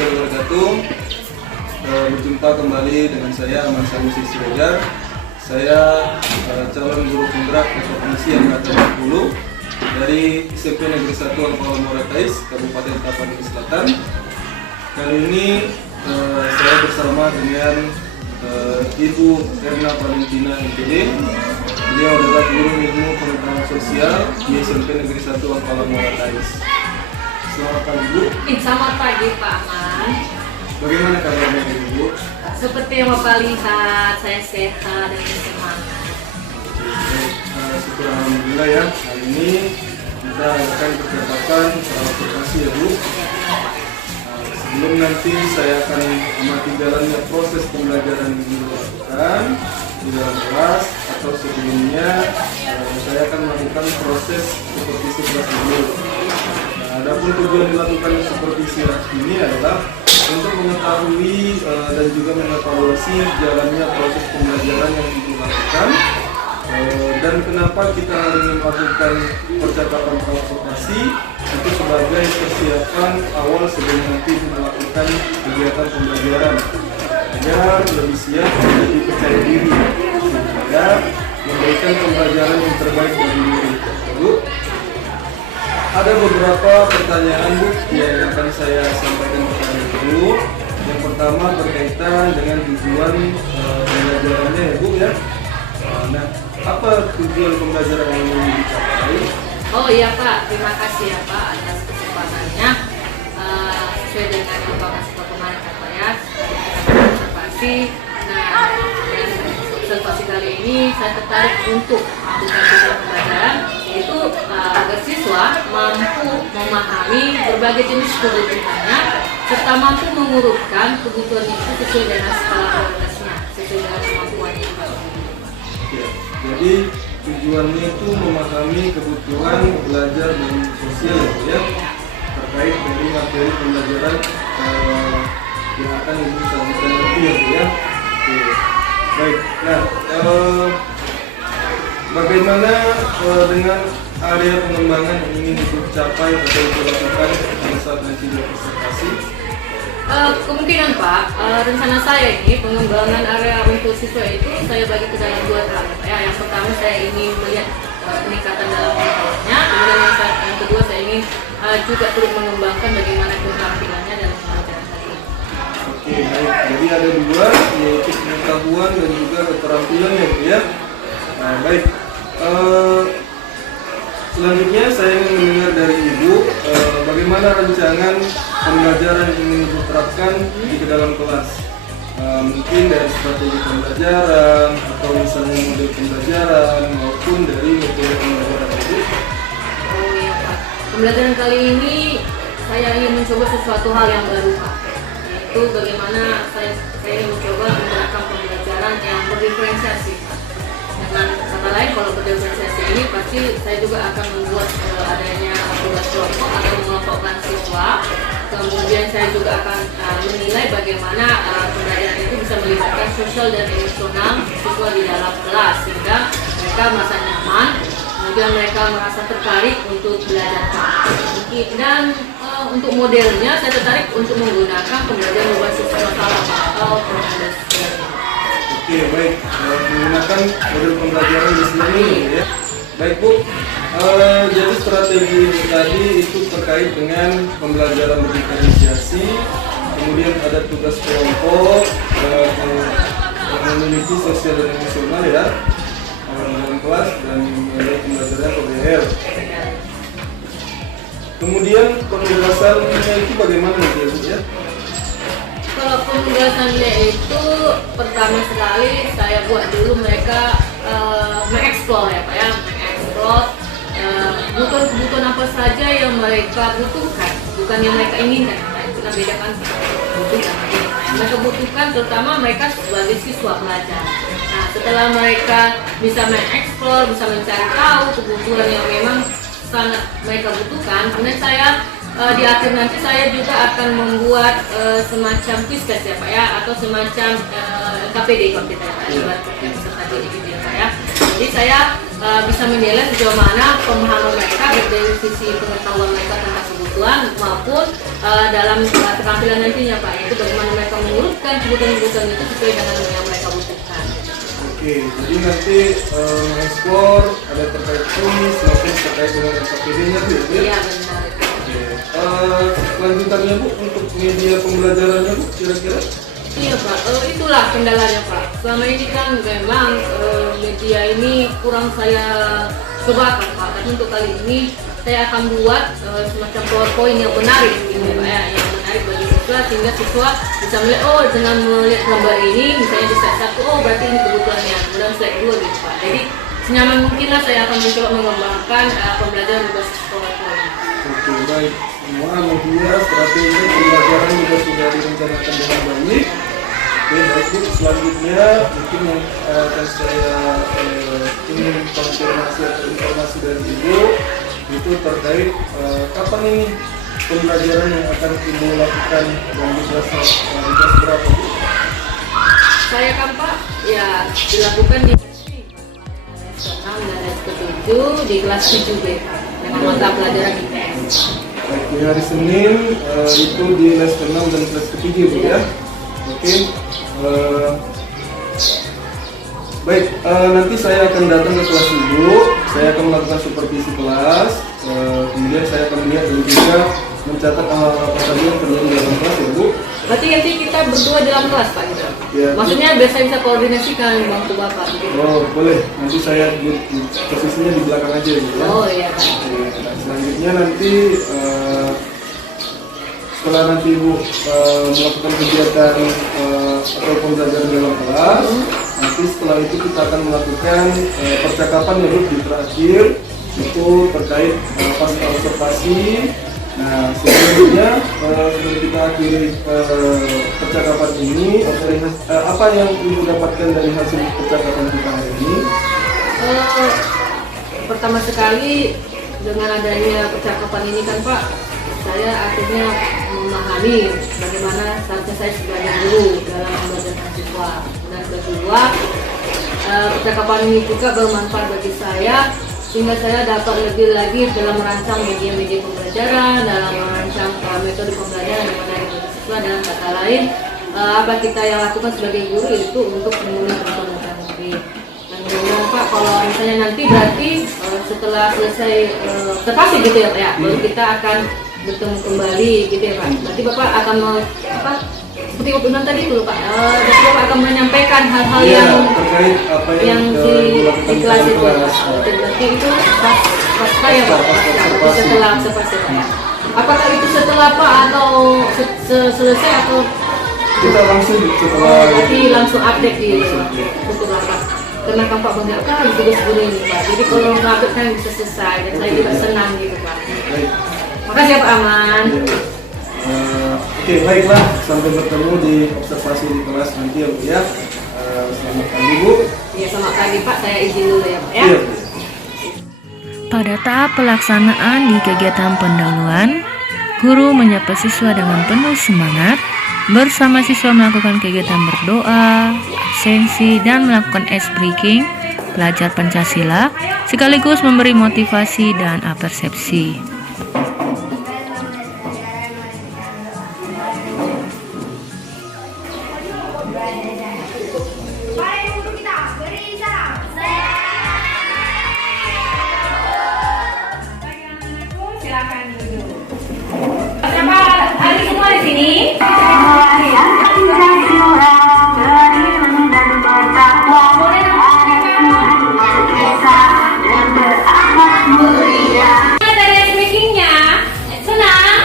warahmatullahi wabarakatuh. Berjumpa kembali dengan saya Aman Sanusi Siregar. Saya calon guru penggerak Provinsi Angkatan 40 dari SMP Negeri 1 Al-Falah Moratais, Kabupaten Tapanuli Selatan. Kali ini saya bersama dengan Ibu Erna Valentina MPD. Beliau adalah guru ilmu pengetahuan sosial di SMP Negeri 1 Al-Falah Moratais. Selamat pagi, Bu. Selamat pagi, Pak Aman. Bagaimana kabarnya, Ibu? Seperti yang Bapak lihat, saya sehat dan bersemangat. Syukur alhamdulillah ya. Hari ini kita akan percetakan aplikasi ya, Bu. Sebelum nanti saya akan amati jalannya proses pembelajaran yang dilakukan di dalam kelas, atau sebelumnya saya akan melakukan proses supervisi kelas dulu. Adapun tujuan dilakukan supervisi ini adalah untuk mengetahui dan juga mengevaluasi jalannya proses pembelajaran yang dilakukan, dan kenapa kita harus melakukan percakapan konsultasi itu sebagai persiapan awal sebelum nanti melakukan kegiatan pembelajaran agar lebih siap menjadi percaya diri supaya memberikan pembelajaran yang terbaik bagi diri. Bu, ada beberapa pertanyaan, Bu, yang akan saya sampaikan kepada Ibu. Yang pertama berkaitan dengan tujuan pembelajarannya ya, Bu ya. Nah, apa tujuan pembelajaran yang ingin dicapai? Oh iya, Pak, terima kasih ya, Pak, atas kesempatannya. Sesuai dengan informasi Pak kemarin kan, Pak ya, kita observasi. Nah, dan observasi kali ini saya tertarik untuk melakukan tujuan pembelajaran, yaitu agar siswa mampu memahami berbagai jenis kebutuhannya serta mampu mengurutkan kebutuhan itu sesuai dengan skala prioritasnya, sesuai dengan kemampuannya. Ya, jadi tujuannya itu memahami kebutuhan belajar dan sosial ya, terkait dari materi pembelajaran yang akan Ibu sampaikan nanti ya. Oke. Baik. Nah, bagaimana dengan area pengembangan yang ingin Ibu capai atau Ibu lakukan pada saat nanti berpresentasi? Kemungkinan, Pak, rencana saya ini pengembangan area untuk siswa itu saya bagi ke dalam dua tahap ya. Yang pertama saya ingin melihat peningkatan dalam pengetahuannya, kemudian yang kedua saya ingin juga turut mengembangkan bagaimana keterampilannya dalam pembelajaran tadi. Oke, baik. Jadi ada dua, yaitu pengetahuan dan juga keterampilan ya. Nah, baik. Selanjutnya saya ingin mendengar dari Ibu bagaimana rancangan pembelajaran yang ingin diterapkan di dalam kelas. Mungkin dari strategi pembelajaran atau misalnya model pembelajaran maupun dari metode pembelajaran itu. Oh iya, Pak. Pembelajaran kali ini saya ingin mencoba sesuatu hal yang baru, Pak. Yaitu bagaimana saya ingin mencoba menerapkan pembelajaran yang berdiferensiasi. Dengan kata lain, kalau berdiferensiasi ini pasti saya juga akan membuat adanya tugas kelompok atau mengelompokkan siswa. Kemudian saya juga akan menilai bagaimana pembelajaran itu bisa melibatkan sosial dan emosional siswa di dalam kelas sehingga mereka merasa nyaman, kemudian mereka merasa tertarik untuk belajar. Dan untuk modelnya saya tertarik untuk menggunakan pembelajaran berbasis masalah atau proses. Oke, baik. Menggunakan model pembelajaran di sini ya. Baik, Bu. Jadi strategi tadi itu terkait dengan pembelajaran berdiferensiasi, kemudian ada tugas kelompok yang memiliki sosial dan emosional ya dalam kelas, dan ada pembelajaran PBL. Kemudian penjelasannya itu bagaimana ya, Bu ya? Kalau penjelasannya itu pertama sekali saya buat dulu mereka mengeksplor ya, Pak ya, mengeksplor kebutuhan apa saja yang mereka butuhkan, bukan yang mereka inginkan. Nah, kita bedakan butuhkan. Mereka butuhkan, terutama mereka sebagai siswa pelajar. Nah, setelah mereka bisa mengeksplor, bisa mencari tahu kebutuhan yang memang sangat mereka butuhkan, kemudian saya di akhir nanti saya juga akan membuat semacam quiz test ya, Pak ya, atau semacam KPD kalau kita ya, Pak, peserta didik gitu ya, Pak ya. Jadi saya bisa menilai sejauh mana pemahaman mereka dari sisi pengetahuan mereka tentang kebutuhan maupun dalam keterampilan nantinya Pak, yaitu bagaimana mereka mengurutkan kebutuhan-kebutuhan itu sesuai dengan yang mereka butuhkan. Oke, jadi nanti ekspor ada terkait tulis maupun terkait dengan SKPD-nya Bu ya? Iya benar. Oke. Lanjutannya Bu untuk media pembelajarannya Bu kira-kira? Iya Pak, itulah kendalanya Pak. Selama ini kan memang media ini kurang saya cobakan Pak. Tapi untuk kali ini saya akan buat semacam PowerPoint yang menarik gitu Pak ya, yang menarik bagi siswa sehingga siswa bisa melihat, oh dengan melihat gambar ini misalnya di slide 1, oh berarti ini kebutuhannya, kemudian slide 2 gitu Pak. Jadi senyaman mungkin lah saya akan mencoba mengembangkan pembelajaran berbasis PowerPoint. Oke, baik. Semua media strategi pembelajaran juga sudah direncanakan dengan baik. Oke, baik Bu. Selanjutnya mungkin yang akan saya ingin konfirmasi atau informasi dari Ibu itu terkait kapan ini pembelajaran yang akan Ibu lakukan dan di kelas berapa Bu? Saya kan Pak, ya dilakukan di kelas 6 dan kelas 7 di kelas 7B Pak, dengan mata pelajaran IPS. Baik, di hari Senin itu di les ke-6 dan kelas ke-7 Bu ya. Oke. Baik, nanti saya akan datang ke kelas Ibu, saya akan melakukan supervisi kelas, kemudian saya akan lihat dan juga mencatat apa saja yang terjadi dalam kelas ya Bu. Berarti nanti kita berdua dalam kelas Pak gitu? Ya. Maksudnya biar saya bisa koordinasikan waktu Bapak gitu? Oh boleh, nanti saya posisinya di belakang aja Bu ya. Oh iya Pak. Nah, selanjutnya nanti setelah nanti Ibu melakukan kegiatan atau pembelajaran dalam kelas, nanti setelah itu kita akan melakukan percakapan ya Bu di terakhir itu terkait pasca observasi. Nah sebelumnya sebelum kita akhiri percakapan ini, apa yang Ibu dapatkan dari hasil percakapan kita hari ini? Pertama sekali dengan adanya percakapan ini kan Pak, saya akhirnya memahami bagaimana seharusnya saya sebagai guru dalam membelajar mahasiswa. Dan kedua, percakapan ini juga bermanfaat bagi saya sehingga saya dapat lebih lagi dalam merancang media-media pembelajaran, dalam merancang metode pembelajaran yang menarik bagi siswa. Dalam kata lain, apa kita yang lakukan sebagai guru itu untuk memenuhi kebutuhan negeri. Dan kemudian Pak, kalau misalnya nanti berarti setelah selesai observasi gitu ya Pak ya, baru kita akan bertemu kembali gitu ya Pak. Berarti Bapak akan seperti Bapak bilang tadi itu Pak, berarti Bapak akan menyampaikan hal-hal yang terkait apa yang di kelas itu Pak. Berarti itu pasca ya Pak, pasca setelah observasi Pak ya. Apakah itu setelah Pak atau selesai atau kita langsung setelah berarti langsung update di untuk Bapak? Karena kan Pak banyak kan tugas guru ini Pak. Jadi kalau update kan bisa selesai dan saya juga senang gitu Pak. Baik. Makasih ya Pak Aman. Oke, baiklah, sampai bertemu di observasi di kelas nanti ya Bu ya. Selamat pagi Bu. Iya, selamat pagi Pak, saya izin dulu ya Pak ya. Iya. Pada tahap pelaksanaan di kegiatan pendahuluan, guru menyapa siswa dengan penuh semangat. Bersama siswa melakukan kegiatan berdoa, absensi, dan melakukan ice breaking, belajar Pancasila, sekaligus memberi motivasi dan apersepsi. Silakan duduk. Siapa adik semua di sini? Dari speakingnya senang?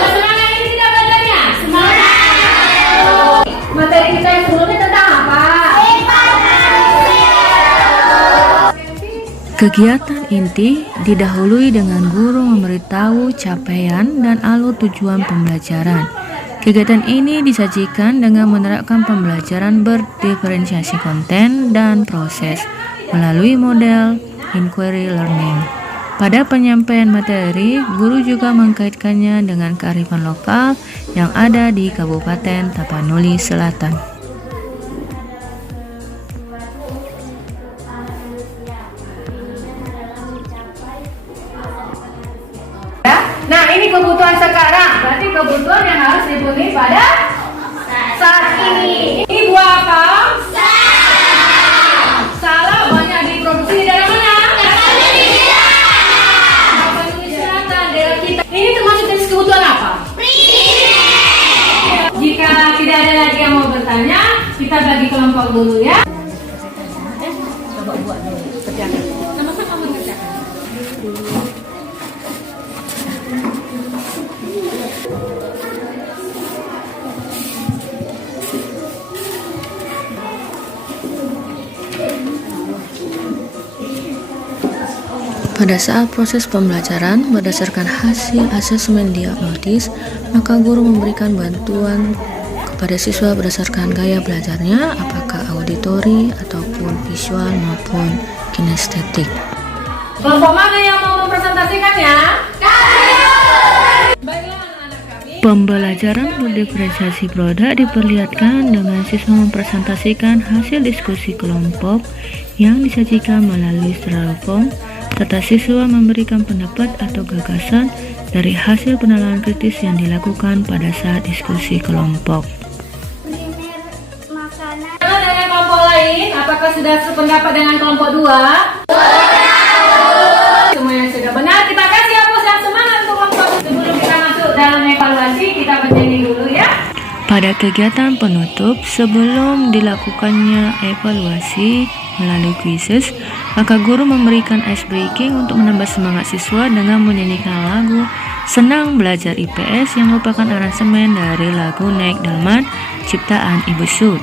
Semangat ini kita belajarnya? Semangat. Materi kita yang sebelumnya tentang apa? Kegiatan inti didahului dengan guru memberitahu capaian dan alur tujuan pembelajaran. Kegiatan ini disajikan dengan menerapkan pembelajaran berdiferensiasi konten dan proses melalui model inquiry learning. Pada penyampaian materi, guru juga mengkaitkannya dengan kearifan lokal yang ada di Kabupaten Tapanuli Selatan. kita bagi kelompok dulu ya. Coba buat dulu, kerjakan. Sama-sama kamu kerjakan. Pada saat proses pembelajaran berdasarkan hasil asesmen diagnosis, maka guru memberikan bantuan kepada siswa berdasarkan gaya belajarnya, apakah auditori ataupun visual maupun kinestetik. Kelompok mana yang mau mempresentasikan ya? Baiklah anak-anak kami. Pembelajaran berdiferensiasi produk diperlihatkan dengan siswa mempresentasikan hasil diskusi kelompok yang disajikan melalui styrofoam, serta siswa memberikan pendapat atau gagasan dari hasil penilaian kritis yang dilakukan pada saat diskusi kelompok. Dengan kelompok lain, apakah sudah sependapat dengan kelompok 2? Semuanya sudah benar. Kita kasih hapus yang semangat untuk kelompok. Sebelum kita masuk dalam evaluasi, kita bernyanyi dulu ya. Pada kegiatan penutup, sebelum dilakukannya evaluasi melalui quizzes, maka guru memberikan ice breaking untuk menambah semangat siswa dengan menyanyikan lagu Senang Belajar IPS yang merupakan aransemen dari lagu Naik Delman ciptaan Ibu Sud.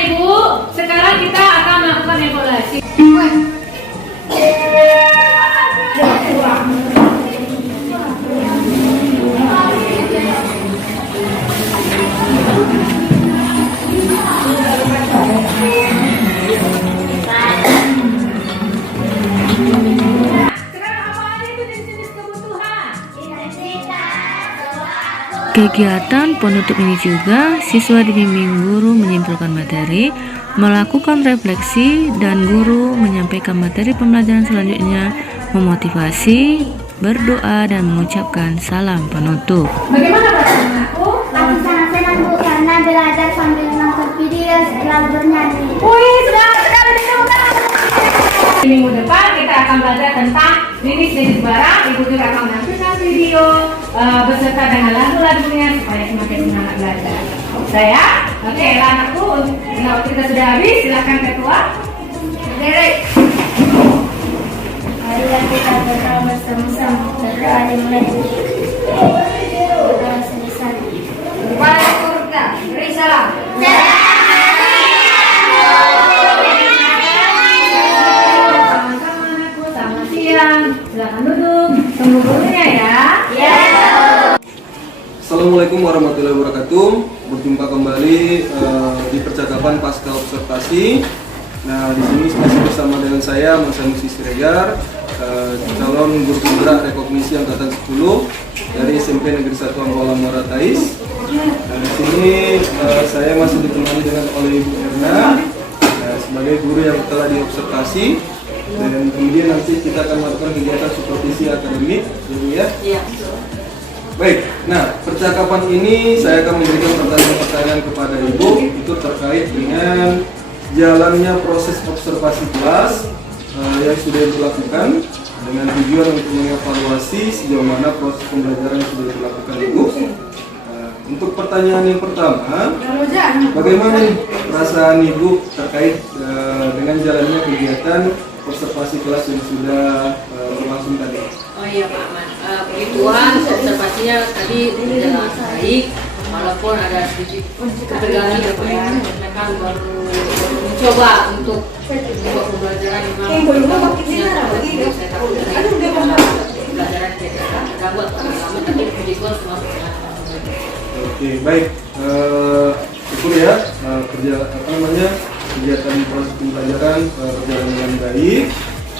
Ibu, sekarang kita akan melakukan evaluasi. Kegiatan penutup ini juga siswa dibimbing guru menyimpulkan materi, melakukan refleksi, dan guru menyampaikan materi pembelajaran selanjutnya, memotivasi, berdoa, dan mengucapkan salam penutup. Bagaimana perasaan aku? Aku sangat senang Bu karena belajar sambil nonton video lalu bernyanyi. Wih, sudah tepuk tangan. Minggu depan kita akan belajar tentang jenis-jenis barang. Ibu juga akan menampilkan video beserta dengan lagu-lagunya supaya semakin semangat belajar. Saya, oke, anakku, waktu kita sudah habis, silakan ketua. Derek. Marilah kita berdoa bersama-sama. Berdoa dimulai. Berdoa selesai. Kepada surga, beri salam. Sama-sama anakku, selamat siang. Silakan duduk, tunggu gurunya ya. Assalamualaikum warahmatullahi wabarakatuh. Berjumpa kembali di percakapan pasca observasi. Nah, di sini masih bersama dengan saya Mas Sanusi Siregar, calon guru penggerak rekognisi angkatan 10 dari SMP Negeri 1 Angkola Muara Tais. Nah, di sini saya masih ditemani dengan oleh Ibu Erna sebagai guru yang telah diobservasi, dan kemudian nanti kita akan melakukan kegiatan supervisi akademik, ya. Iya. Baik, nah percakapan ini saya akan memberikan pertanyaan-pertanyaan kepada Ibu itu terkait dengan jalannya proses observasi kelas yang sudah dilakukan dengan tujuan untuk mengevaluasi sejauh mana proses pembelajaran yang sudah dilakukan Ibu. Untuk pertanyaan yang pertama, bagaimana nih perasaan Ibu terkait dengan jalannya kegiatan observasi kelas yang sudah berlangsung tadi? Oh iya Pak Ahmad, puji Tuhan observasinya tadi berjalan baik, walaupun ada sedikit ketegangan ya Pak ya, karena kan baru mencoba untuk pembelajaran memang saya takut pembelajaran tidak terganggu atau terganggu, tapi puji Tuhan semua berjalan. Oke, baik. Syukur ya kegiatan proses pembelajaran berjalan dengan baik.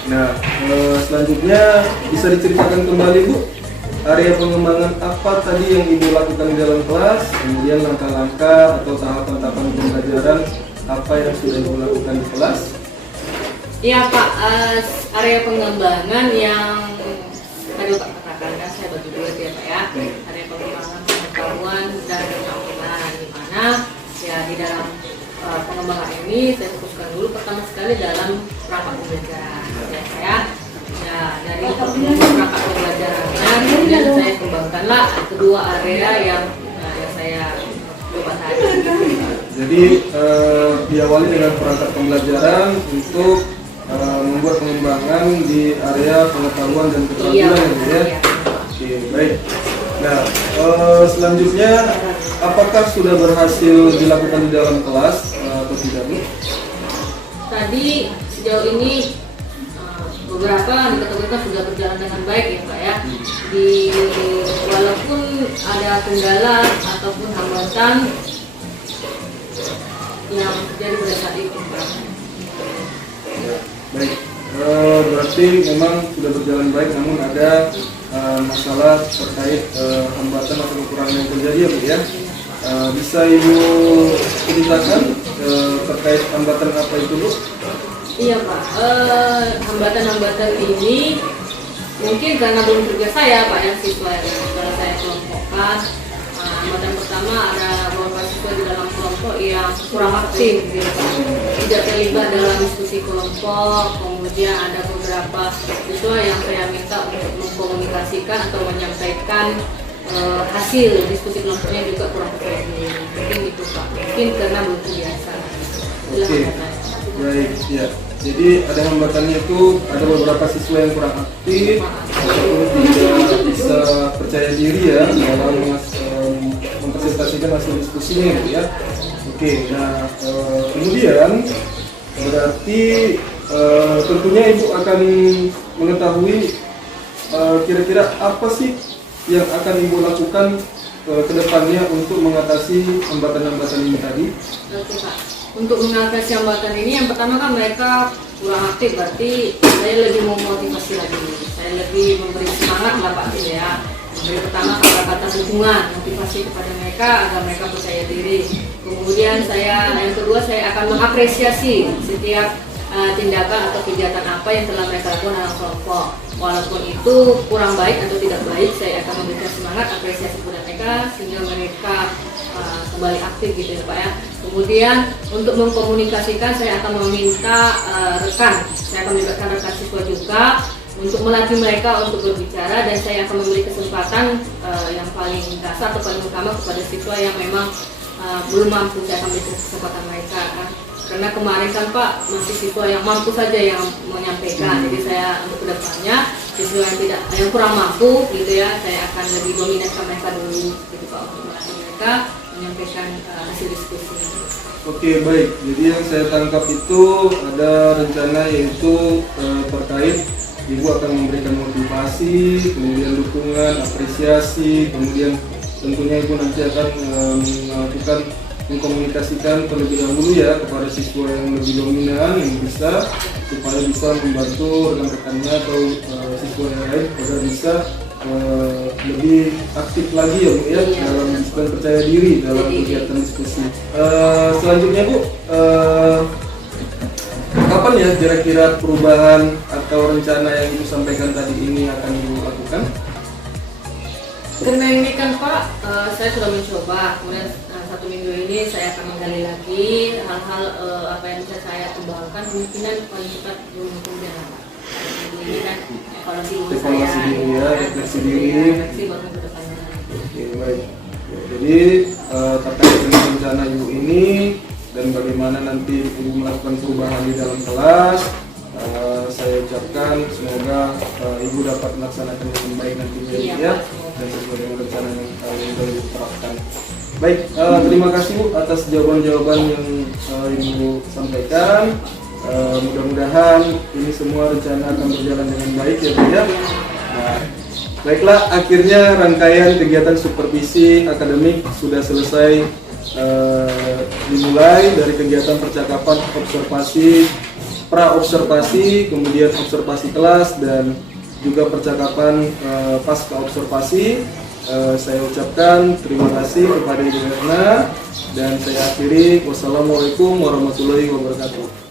Nah, selanjutnya bisa diceritakan kembali Bu, area pengembangan apa tadi yang Ibu lakukan di dalam kelas, kemudian langkah-langkah atau tahapan-tahapan pembelajaran apa yang sudah Ibu lakukan di kelas? Iya Pak, area pengembangan yang tadi Pak katakan kan saya bagi dua ya Pak ya. Area pengembangan pengetahuan ini saya fokuskan dulu pertama sekali dalam perangkat pembelajaran. Dari perangkat pembelajarannya, kemudian saya kembangkanlah kedua area yang saya coba tadi. Jadi diawali dengan perangkat pembelajaran untuk membuat pengembangan di area pengetahuan dan keterampilan ya. Oke, baik. Nah, selanjutnya apakah sudah berhasil dilakukan di dalam kelas atau tidak, Bu? Tadi sejauh ini beberapa dikategorikan sudah berjalan dengan baik ya Pak ya. Walaupun ada kendala ataupun hambatan yang terjadi pada saat itu Pak. Baik, berarti memang sudah berjalan baik, namun ada masalah terkait hambatan atau kekurangan yang terjadi ya Bu ya. Bisa Ibu ceritakan terkait hambatan apa itu Bu? Iya Pak, hambatan-hambatan ini mungkin karena belum kerja saya Pak ya, siswa yang setelah saya kelompokkan. Hambatan pertama ada beberapa siswa di dalam kelompok yang kurang aktif gitu Pak. Tidak terlibat dalam diskusi kelompok, kemudian ada beberapa siswa yang saya minta untuk mengkomunikasikan atau menyampaikan hasil diskusi kelompoknya juga kurang percaya diri. Mungkin itu Pak, mungkin karena belum terbiasa. Oke, baik ya. Jadi ada hambatannya itu ada beberapa siswa yang kurang aktif ataupun tidak bisa percaya diri ya dalam mempresentasikan hasil diskusinya gitu ya. Oke, nah kemudian berarti tentunya Ibu akan mengetahui kira-kira apa sih yang akan Ibu lakukan ke depannya untuk mengatasi hambatan-hambatan ini tadi. Oke Pak. Untuk mengatasi hambatan ini, yang pertama kan mereka kurang aktif, berarti saya lebih memotivasi lagi, saya lebih memberi semangat lah Pak ya. Memberi pertama kata-kata dukungan, motivasi kepada mereka agar mereka percaya diri. Kemudian yang kedua saya akan mengapresiasi setiap tindakan atau kegiatan apa yang telah mereka lakukan dalam kelompok. Walaupun itu kurang baik atau tidak baik, saya akan memberikan semangat, apresiasi kepada mereka sehingga mereka kembali aktif gitu ya Pak ya. Kemudian untuk mengkomunikasikan saya akan meminta saya akan melibatkan rekan siswa juga untuk melatih mereka untuk berbicara, dan saya akan memberi kesempatan yang paling dasar atau paling utama kepada siswa yang memang belum mampu. Saya akan beri kesempatan mereka kan. Karena kemarin kan Pak masih siswa yang mampu saja yang menyampaikan, jadi saya untuk kedepannya siswa yang kurang mampu gitu ya, saya akan lebih dominankan mereka dulu gitu Pak, untuk melatih mereka menyampaikan hasil diskusi. Oke, baik. Jadi yang saya tangkap itu ada rencana yaitu terkait Ibu akan memberikan motivasi, kemudian dukungan, apresiasi, kemudian tentunya Ibu nanti akan melakukan mengkomunikasikan terlebih dahulu ya kepada siswa yang lebih dominan yang bisa, supaya bisa membantu rekan-rekannya atau siswa yang lain agar bisa lebih aktif lagi ya Bu ya dalam dan percaya diri dalam kegiatan diskusi. Selanjutnya Bu, kapan ya kira-kira perubahan atau rencana yang Ibu sampaikan tadi ini akan Ibu lakukan? Karena ini kan Pak, saya sudah mencoba, kemudian 1 minggu ini saya akan menggali lagi hal-hal apa yang bisa saya kembangkan, kemungkinan paling cepat 2 minggu kemudian Pak. Ini kan evaluasi diri saya, refleksi diri. Refleksi baru ke depannya. Oke, baik. Jadi terkait dengan rencana Ibu ini dan bagaimana nanti Ibu melakukan perubahan di dalam kelas, saya ucapkan semoga Ibu dapat melaksanakan dengan baik nantinya ya, dan sesuai dengan rencana yang sudah Ibu terapkan. Baik, terima kasih Bu atas jawaban-jawaban yang Ibu sampaikan. Mudah-mudahan ini semua rencana akan berjalan dengan baik ya Bu ya. Nah, baiklah, akhirnya rangkaian kegiatan supervisi akademik sudah selesai dimulai dari kegiatan percakapan observasi, pra-observasi, kemudian observasi kelas, dan juga percakapan pasca observasi. Saya ucapkan terima kasih kepada Ibu Erna, dan saya akhiri. Wassalamualaikum warahmatullahi wabarakatuh.